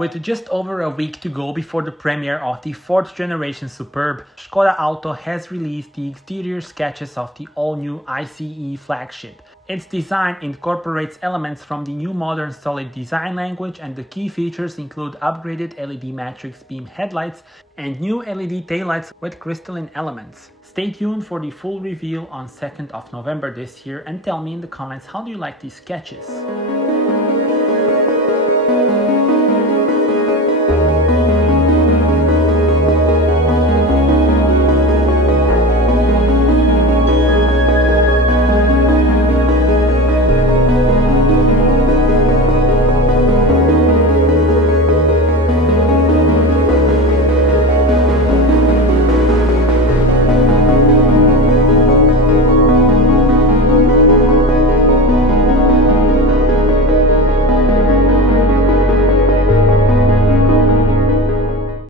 With just over a week to go before the premiere of the 4th generation Superb, Škoda Auto has released the exterior sketches of the all-new ICE flagship. Its design incorporates elements from the new modern solid design language, and the key features include upgraded LED matrix beam headlights and new LED taillights with crystalline elements. Stay tuned for the full reveal on 2nd of November this year and tell me in the comments how do you like these sketches.